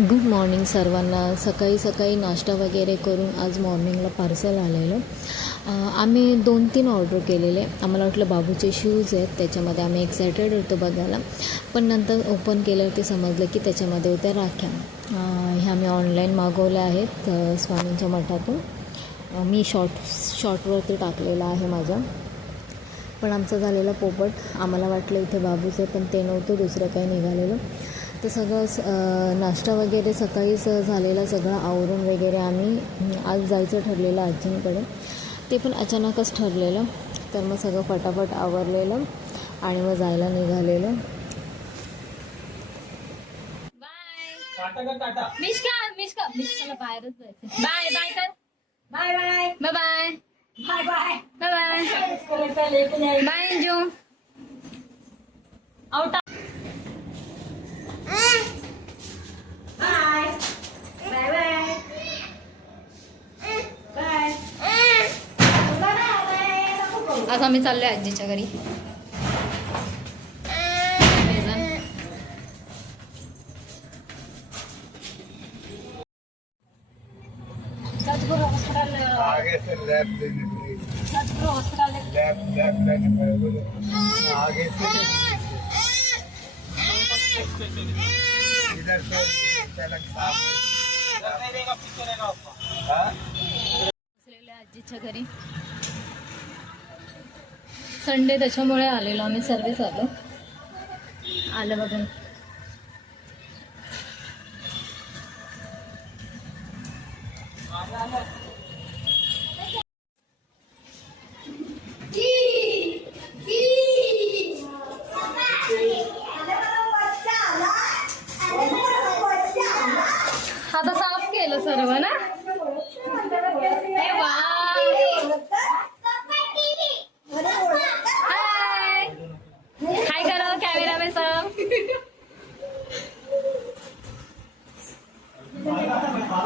Good morning सर्वांना. सकाळी सकाळी नाश्ता वगैरे करून आज मॉर्निंगला पार्सल आलेलं. आम्ही दोन तीन ऑर्डर केलेले. आम्हाला वाटलं बाबूचे शूज आहेत त्याच्यामध्ये आम्ही एक्सायटेड होतो बघायला. पण नंतर ओपन केल्यावरती समजलं की त्याच्यामध्ये होत्या राख्या. ह्या मी ऑनलाईन मागवल्या आहेत स्वामींच्या मठातून. मी शॉर्ट शॉर्टवरती टाकलेला आहे माझ्या पण आमचं झालेला पोपट. आम्हाला वाटलं इथे बाबूचं पण ते नव्हतं दुसरं काही निघालेलं. तर सगळं नाश्ता वगैरे सकाळीच झालेला सगळं आवरून वगैरे आम्ही आज जायचं ठरलेलं आजींकडे. ते पण अचानकच ठरलेलं. तर मग सगळं फटाफट आवरलेलं आणि मग जायला निघालेलं. बाहेरच जायचं बाय बाय कर. Bye bye. Bye bye. Bye bye. Bye bye. Bye Anju. Out bye आज आम्ही चाललो आहे आजीच्या घरी. आजीच्या घरी. संडे त्याच्यामुळे आलेलो आम्ही सर्विस आलो. आलं बघून.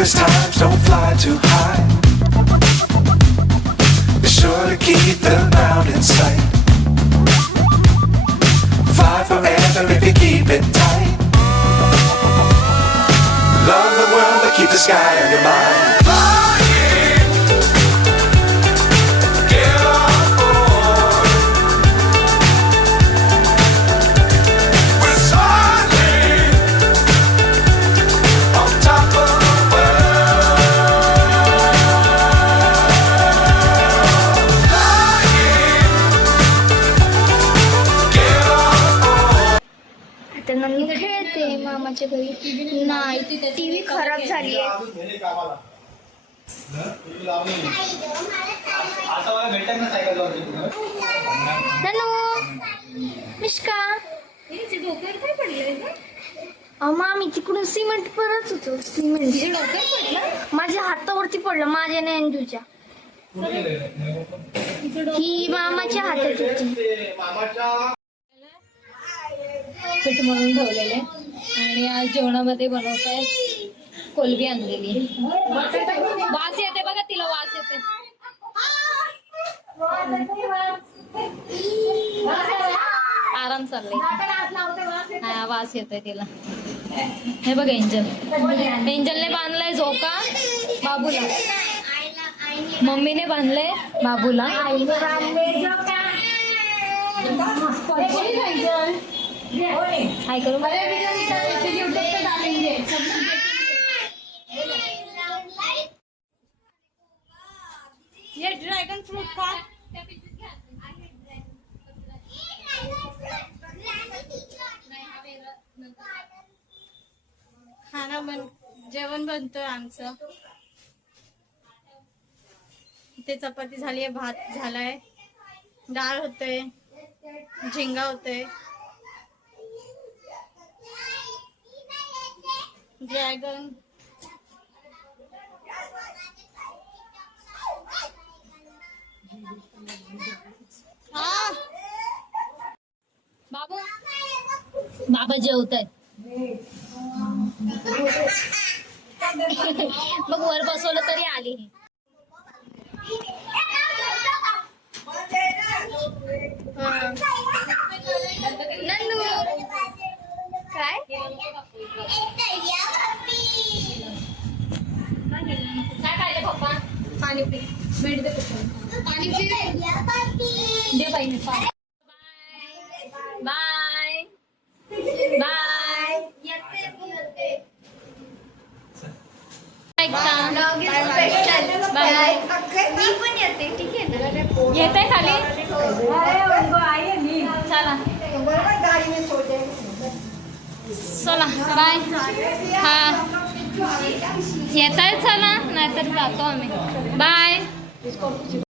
Dangerous times don't fly too high. Be sure to keep the ground in sight. Fly forever if you keep it tight. Love the world, but keep the sky on your mind. मामाच्या घरी. नाही TV खराब झाली आहे. अहो मामी तिकडून cement परत होतो. सिमेंट. माझ्या हातावरती पडलं माझ्या नाही अंजूच्या. ही मामाच्या हातात होती. पीठ म्हणून ठेवलेले आणि आज जेवणामध्ये बनवत आहे कोलबी आणलेली. वास येते बघा तिला वास येते. आराम चाललंय. हा वास येतोय तिला. हे बघ एंजल. एंजलने बांधलाय झोका बाबूला. मम्मीने बांधलंय बाबूला. हाय करू ये ड्रॅगन फ्रूट खा खाना बन जेवण बनतोय आमचं. ते चपाती झाली आहे भात झालाय. डाळ होते झिंगा होते ड्रॅगन हा। बाबू। बाबा आहेत मग वर बसवलं तरी आली नंदू। काय? काय पाणी पी. मीठ दे. पाणी पी. दे पाहिजे बाय बाय. बाय. मी पण येते ठीक आहे ना येते खाली? चला. चला. बाय. हा. येत आहेत चला नाहीतर जातो आम्ही. बाय